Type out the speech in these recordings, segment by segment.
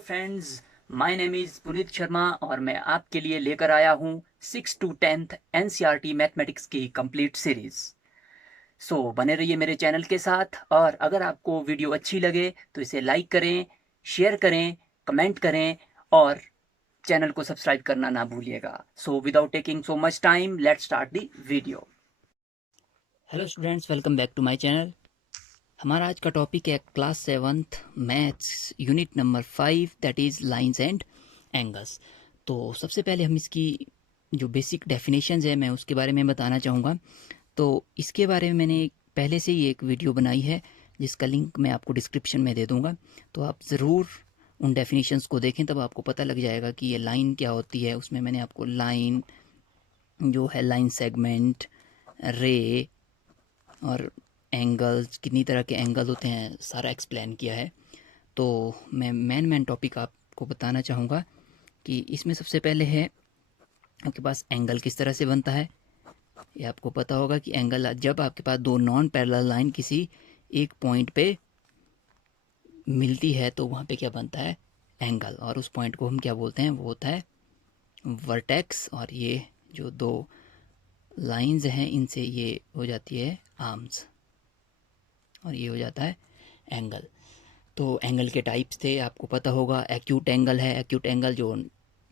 Friends, my name is Puneet Sharma और मैं आपके लिए लेकर आया हूँ 6 टू 10th एनसीईआरटी मैथमेटिक्स की कंप्लीट सीरीज़। सो बने रहिए मेरे चैनल के साथ और अगर आपको वीडियो अच्छी लगे तो इसे लाइक करें, शेयर करें, कमेंट करें और चैनल को सब्सक्राइब करना ना भूलिएगा। So without taking so much time, let's start the video. Hello students, welcome back to my channel. हमारा आज का टॉपिक है class 7th maths unit number 5 that is lines and angles. तो सबसे पहले हम इसकी जो बेसिक डेफिनेशंस है मैं उसके बारे में बताना चाहूँगा। तो इसके बारे में मैंने पहले से ही एक वीडियो बनाई है जिसका लिंक मैं आपको डिस्क्रिप्शन में दे दूँगा, तो आप ज़रूर उन डेफिनेशंस को देखें, तब आपको पता लग जाएगा कि ये लाइन क्या होती है। उसमें मैंने आपको लाइन जो है, लाइन सेगमेंट, रे और एंगल्स, कितनी तरह के एंगल होते हैं, सारा एक्सप्लेन किया है। तो मैं मेन टॉपिक आपको बताना चाहूँगा कि इसमें सबसे पहले है आपके पास एंगल किस तरह से बनता है। ये आपको पता होगा कि एंगल, जब आपके पास दो नॉन पैरेलल लाइन किसी एक पॉइंट पे मिलती है तो वहाँ पे क्या बनता है, एंगल। और उस पॉइंट को हम क्या बोलते हैं, वो होता है वर्टेक्स। और ये जो दो लाइंस हैं इनसे ये हो जाती है आर्म्स और ये हो जाता है एंगल। तो एंगल के टाइप्स थे, आपको पता होगा। एक्यूट एंगल है, एक्यूट एंगल जो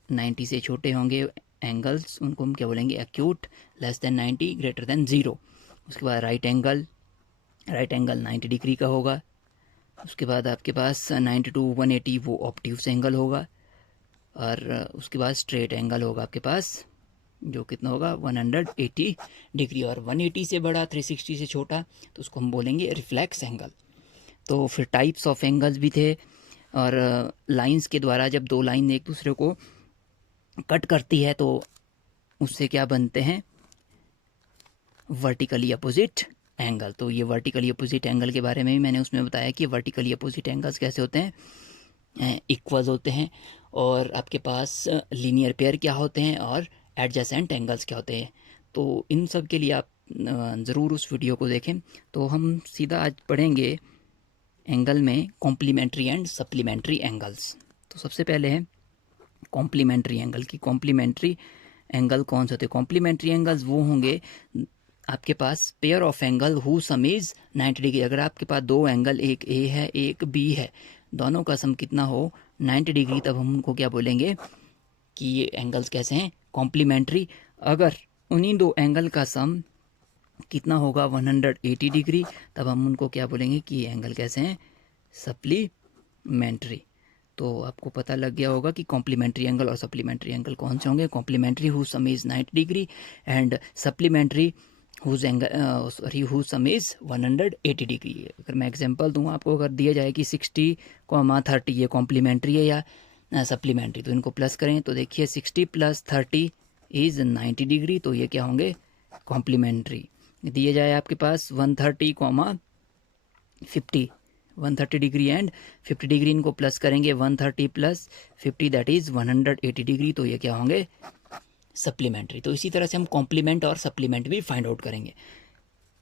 90 से छोटे होंगे एंगल्स उनको हम क्या बोलेंगे, acute. Less than 90, greater than 0। उसके बाद right angle, right angle 90 degree का होगा। उसके बाद आपके पास 90 टू 180 वो ऑब्ट्यूस एंगल होगा। और उसके बाद स्ट्रेट एंगल होगा आपके पास, जो कितना होगा 180 डिग्री। और 180 से बड़ा, 360 से छोटा, तो उसको हम बोलेंगे रिफ्लेक्स एंगल। तो फिर टाइप्स ऑफ एंगल्स भी थे। और लाइंस के द्वारा जब दो लाइन एक दूसरे को कट करती है तो उससे क्या बनते हैं, वर्टिकली अपोजिट एंगल। तो ये वर्टिकली अपोजिट एंगल के बारे में भी मैंने उसमें बताया कि वर्टिकली अपोजिट एंगल्स कैसे होते हैं, इक्वल होते हैं। और आपके पास लीनियर पेयर क्या होते हैं और एडजेसेंट एंगल्स क्या होते हैं। तो इन सब के लिए आप ज़रूर उस वीडियो को देखें। तो हम सीधा आज पढ़ेंगे एंगल में कॉम्प्लीमेंट्री एंड सप्लीमेंट्री एंगल्स। तो सबसे पहले है कॉम्प्लीमेंट्री एंगल की। कॉम्प्लीमेंट्री एंगल कौन से होते हैं? कॉम्प्लीमेंट्री एंगल्स वो होंगे आपके पास pair of angle who sum is 90 degree. अगर आपके पास दो एंगल, एक ए है एक बी है, दोनों का सम कितना हो 90 डिग्री, तब हम उनको क्या बोलेंगे कि ये एंगल्स कैसे हैं, कॉम्प्लीमेंट्री। अगर उन्हीं दो एंगल का सम कितना होगा 180 डिग्री, तब हम उनको क्या बोलेंगे कि ये एंगल कैसे हैं, सप्लीमेंट्री। तो आपको पता लग गया होगा कि कॉम्प्लीमेंट्री एंगल और सप्लीमेंट्री एंगल कौन से होंगे। Complementary who sum is 90 degree and supplementary whose angle sorry who sum is 180 degree. अगर मैं एग्जांपल दूं आपको, अगर दिया जाए कि 60, 30 ये कॉम्प्लीमेंट्री है या सप्लीमेंट्री, तो इनको प्लस करें तो देखिए 60 + 30 इज़ 90 डिग्री, तो ये क्या होंगे, कॉम्प्लीमेंट्री। दिए जाए आपके पास 130, 50, 130 डिग्री एंड 50 डिग्री, इनको प्लस करेंगे 130 + 50 दैट इज़ 180 डिग्री, तो ये क्या होंगे, सप्लीमेंट्री। तो इसी तरह से हम कॉम्प्लीमेंट और सप्लीमेंट भी फाइंड आउट करेंगे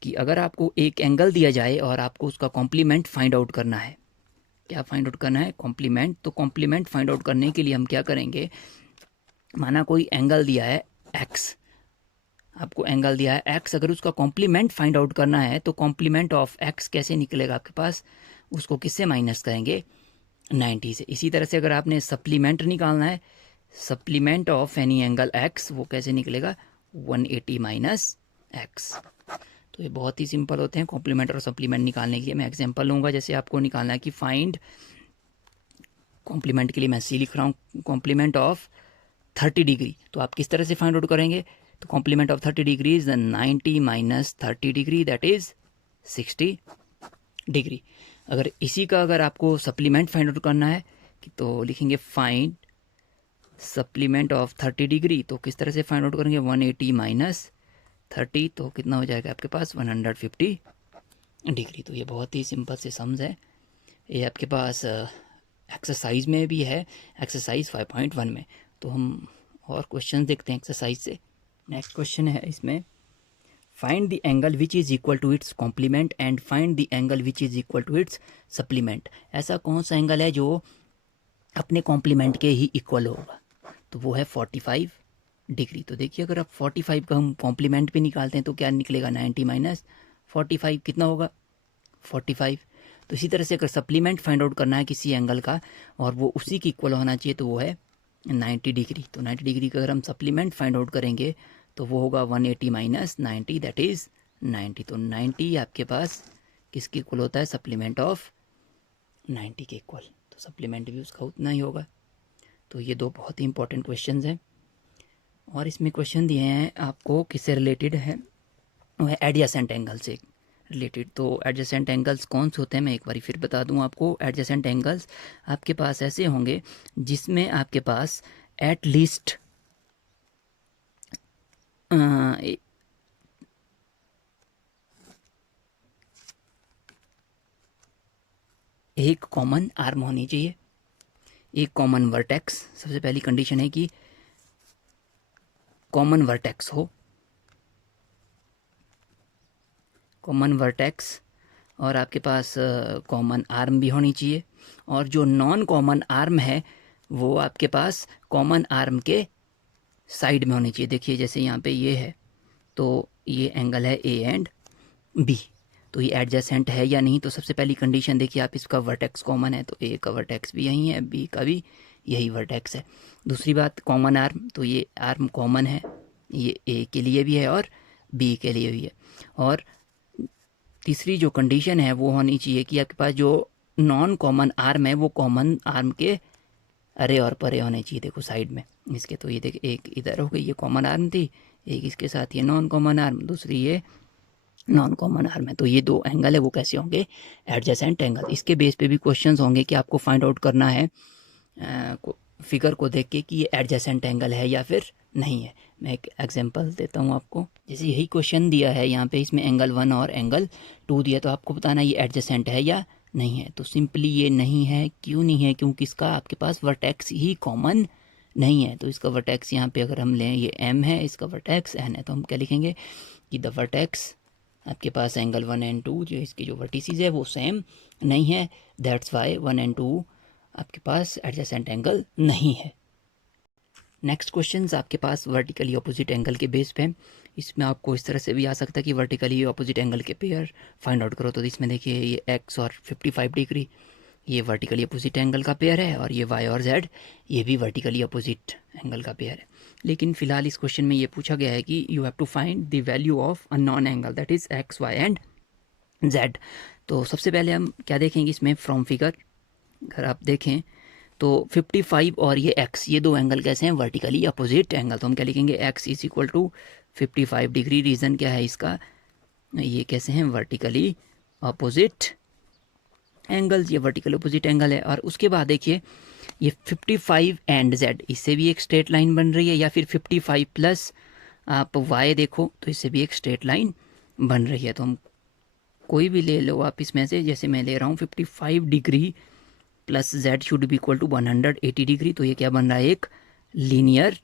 कि अगर आपको एक एंगल दिया जाए और आपको उसका कॉम्प्लीमेंट फाइंड आउट करना है, क्या फाइंड आउट करना है, कॉम्प्लीमेंट। तो कॉम्प्लीमेंट फाइंड आउट करने के लिए हम क्या करेंगे, माना कोई एंगल दिया है एक्स, आपको एंगल दिया है एक्स, अगर उसका कॉम्प्लीमेंट फाइंड आउट करना है तो कॉम्प्लीमेंट ऑफ एक्स कैसे निकलेगा आपके पास, उसको किससे माइनस करेंगे, 90 से। इसी तरह से अगर आपने सप्लीमेंट निकालना है, supplement of any angle x, वो कैसे निकलेगा, 180 - एक्स। तो ये बहुत ही सिंपल होते हैं कॉम्प्लीमेंट और सप्लीमेंट निकालने के लिए। मैं एग्जांपल लूँगा, जैसे आपको निकालना है कि फाइंड, कॉम्प्लीमेंट के लिए मैं सी लिख रहा हूँ, कॉम्प्लीमेंट ऑफ 30 डिग्री। तो आप किस तरह से फाइंड आउट करेंगे, तो complement of 30 degree is 90 - 30 degree that is 60 degree. अगर इसी का अगर आपको सप्लीमेंट फाइंड आउट करना है तो लिखेंगे फाइंड सप्लीमेंट ऑफ 30 डिग्री। तो किस तरह से फाइंड आउट करेंगे, 180 - 30, तो कितना हो जाएगा आपके पास 150 डिग्री। तो ये बहुत ही सिंपल से सम्स है। ये आपके पास एक्सरसाइज में भी है, एक्सरसाइज 5.1 में। तो हम और क्वेश्चन देखते हैं एक्सरसाइज से। नेक्स्ट क्वेश्चन है इसमें, find the angle which is equal to its complement and find the angle which is equal to its supplement. ऐसा कौन सा एंगल है जो अपने कॉम्प्लीमेंट के ही इक्वल होगा, तो वो है 45 डिग्री। तो देखिए अगर आप 45 का हम कॉम्प्लीमेंट भी निकालते हैं तो क्या निकलेगा, 90 माइनस 45 कितना होगा, 45। तो इसी तरह से अगर सप्लीमेंट फाइंड आउट करना है किसी एंगल का और वो उसी की इक्वल होना चाहिए तो वो है 90 डिग्री। तो 90 डिग्री का अगर हम सप्लीमेंट फाइंड आउट करेंगे तो वो होगा 180 माइनस 90 दैट इज़ 90। तो 90 आपके पास किसके इक्वल होता है, सप्लीमेंट ऑफ 90 के इक्वल। तो सप्लीमेंट भी उसका उतना ही होगा। तो ये दो बहुत ही इंपॉर्टेंट क्वेश्चंस हैं और इसमें क्वेश्चन दिए हैं आपको किससे रिलेटेड है, वो है एडजेसेंट एंगल से रिलेटेड। तो एडजेसेंट एंगल्स कौन से होते हैं मैं एक बार फिर बता दूं आपको। एडजेसेंट एंगल्स आपके पास ऐसे होंगे जिसमें आपके पास एट लीस्ट एक कॉमन आर्म होनी चाहिए, एक कॉमन वर्टेक्स। सबसे पहली कंडीशन है कि कॉमन वर्टेक्स हो, कॉमन वर्टेक्स, और आपके पास कॉमन आर्म भी होनी चाहिए। और जो नॉन कॉमन आर्म है वो आपके पास कॉमन आर्म के साइड में होनी चाहिए। देखिए जैसे यहाँ पे ये है तो ये एंगल है ए एंड बी, तो ये एडजेसेंट है या नहीं। तो सबसे पहली कंडीशन देखिए आप, इसका वर्टेक्स कॉमन है तो ए का वर्टेक्स भी यही है, बी का भी यही वर्टेक्स है। दूसरी बात कॉमन आर्म, तो ये आर्म कॉमन है, ये ए के लिए भी है और बी के लिए भी है। और तीसरी जो कंडीशन है वो होनी चाहिए कि आपके पास जो नॉन कॉमन आर्म है वो कॉमन आर्म के अरे और परे होने चाहिए। देखो साइड में इसके, तो ये देखिए एक इधर हो गई, ये कॉमन आर्म थी, एक इसके साथ ये नॉन कॉमन आर्म, दूसरी ये नॉन कॉमन आर्म है। तो ये दो एंगल है वो कैसे होंगे, एडजेसेंट एंगल। इसके बेस पे भी क्वेश्चंस होंगे कि आपको फाइंड आउट करना है फिगर को देख के कि ये एडजेसेंट एंगल है या फिर नहीं है। मैं एक एग्जांपल देता हूँ आपको। जैसे यही क्वेश्चन दिया है यहाँ पे, इसमें एंगल 1 और एंगल 2 दिया, तो आपको बताना ये एडजेसेंट है या नहीं है। तो सिंपली ये नहीं है। क्यों नहीं है, क्योंकि इसका आपके पास वर्टेक्स ही कॉमन नहीं है। तो इसका वर्टेक्स यहाँ पे अगर हम लें ये m है, इसका वर्टेक्स n है, तो हम क्या लिखेंगे कि द वर्टेक्स आपके पास एंगल 1 एंड 2 जो इसकी जो वर्टिसेस है वो सेम नहीं है, दैट्स वाई 1 एंड 2 आपके पास एडजेसेंट एंगल नहीं है। नेक्स्ट क्वेश्चंस आपके पास वर्टिकली अपोजिट एंगल के बेस पे। इसमें आपको इस तरह से भी आ सकता है कि वर्टिकली अपोजिट एंगल के पेयर फाइंड आउट करो। तो इसमें देखिए ये x और 55 डिग्री ये वर्टिकली अपोजिट एंगल का पेयर है, और ये y और z ये भी वर्टिकली अपोजिट एंगल का पेयर है। लेकिन फिलहाल इस क्वेश्चन में ये पूछा गया है कि you have to find the value of a known angle that is x, y and z। तो सबसे पहले हम क्या देखेंगे इसमें, फ्रॉम फिगर अगर आप देखें तो 55 और ये x, ये दो एंगल कैसे हैं, वर्टिकली अपोजिट एंगल। तो हम क्या लिखेंगे, x is equal to 55 degree. Reason क्या है इसका, ये कैसे हैं, वर्टिकली अपोजिट एंगल्स, ये वर्टिकल अपोजिट एंगल है। और उसके बाद देखिए ये 55 एंड z, इससे भी एक स्ट्रेट लाइन बन रही है, या फिर 55 प्लस आप y देखो तो इससे भी एक स्ट्रेट लाइन बन रही है। तो हम कोई भी ले लो आप इसमें से, जैसे मैं ले रहा हूँ 55 degree plus z should be equal to 180 degree. तो ये क्या बन रहा है, एक लीनियर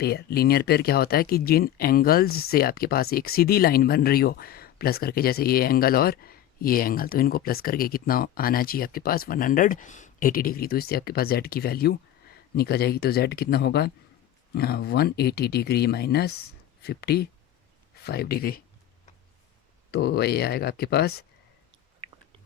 पेयर। लीनियर पेयर क्या होता है कि जिन एंगल्स से आपके पास एक सीधी लाइन बन रही हो प्लस करके, जैसे ये एंगल और ये एंगल, तो इनको प्लस करके कितना आना चाहिए आपके पास, 180 डिग्री। तो इससे आपके पास z की वैल्यू निकल जाएगी। तो z कितना होगा, 180 डिग्री माइनस 55 डिग्री, तो ये आएगा आपके पास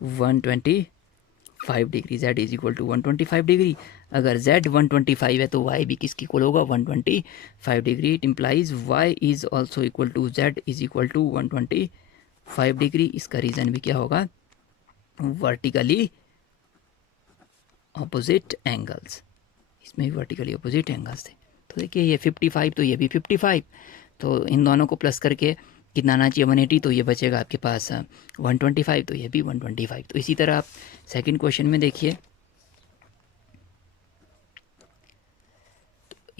125 degree. z is equal to 125 degree. अगर z 125 है तो y भी किसकी इक्वल होगा, 125 degree. It implies y is also equal to z is equal to 125 degree. इसका रीज़न भी क्या होगा, वर्टिकली ऑपोजिट एंगल्स, इसमें भी वर्टिकली ऑपोजिट एंगल्स थे। तो देखिए ये 55 तो ये भी 55, तो इन दोनों को प्लस करके कितना आना चाहिए, 180, तो ये बचेगा आपके पास 125, तो ये भी 125। तो इसी तरह आप सेकंड क्वेश्चन में देखिए,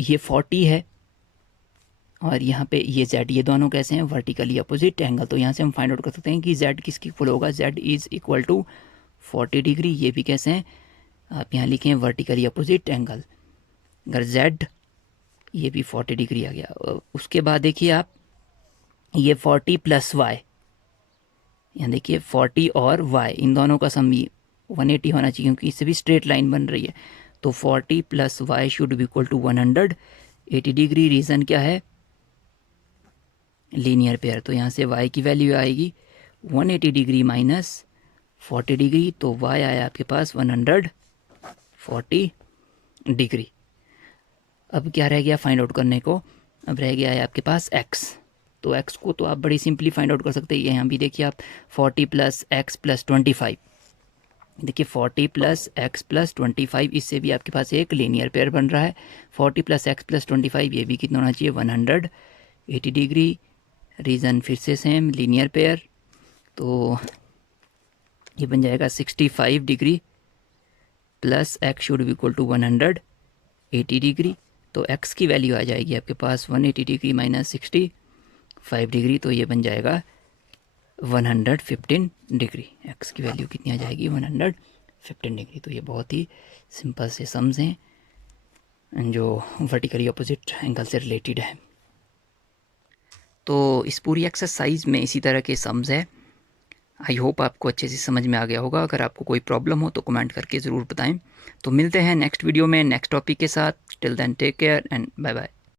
ये 40 है और यहाँ पे ये z, ये दोनों कैसे हैं, वर्टिकली अपोजिट एंगल। तो यहाँ से हम फाइंड आउट कर सकते हैं कि z किसकी इक्वल होगा, z is equal to 40 degree. ये भी कैसे हैं, आप यहाँ लिखें वर्टिकली अपोजिट एंगल। अगर z ये भी 40 डिग्री आ गया। उसके बाद देखिए आप ये 40 प्लस y, यहाँ देखिए 40 और y इन दोनों का सम 180 होना चाहिए क्योंकि इससे भी स्ट्रेट लाइन बन रही है। तो 40 plus y should be equal to 180 degree. Reason क्या है? Linear pair. तो यहाँ से y की वैल्यू आएगी 180 डिग्री माइनस 40 डिग्री, तो y आया आपके पास 140 डिग्री। अब क्या रह गया फाइंड आउट करने को? अब रह गया है आपके पास x। तो x को तो आप बड़ी सिंपली फाइंड आउट कर सकते हैं। यहाँ भी देखिए आप 40 प्लस एक्स प्लस 25, देखिए 40 प्लस एक्स प्लस 25, इससे भी आपके पास एक लीनियर पेयर बन रहा है। 40 प्लस एक्स प्लस 25 ये भी कितना होना चाहिए? 180 डिग्री। रीज़न फिर से सेम, लीनियर पेयर। तो ये बन जाएगा 65 degree plus x should be equal to 180 degree. तो एक्स की वैल्यू आ जाएगी आपके पास 180 डिग्री माइनस 65 डिग्री, तो ये बन जाएगा 115 डिग्री। एक्स की वैल्यू कितनी आ जाएगी? 115 डिग्री। तो ये बहुत ही सिंपल से सम्स हैं जो वर्टिकली अपोजिट एंगल से रिलेटेड है। तो इस पूरी एक्सरसाइज में इसी तरह के सम्स है। आई होप आपको अच्छे से समझ में आ गया होगा। अगर आपको कोई प्रॉब्लम हो तो कमेंट करके ज़रूर बताएं। तो मिलते हैं नेक्स्ट वीडियो में नेक्स्ट टॉपिक के साथ। Till then take care and bye bye.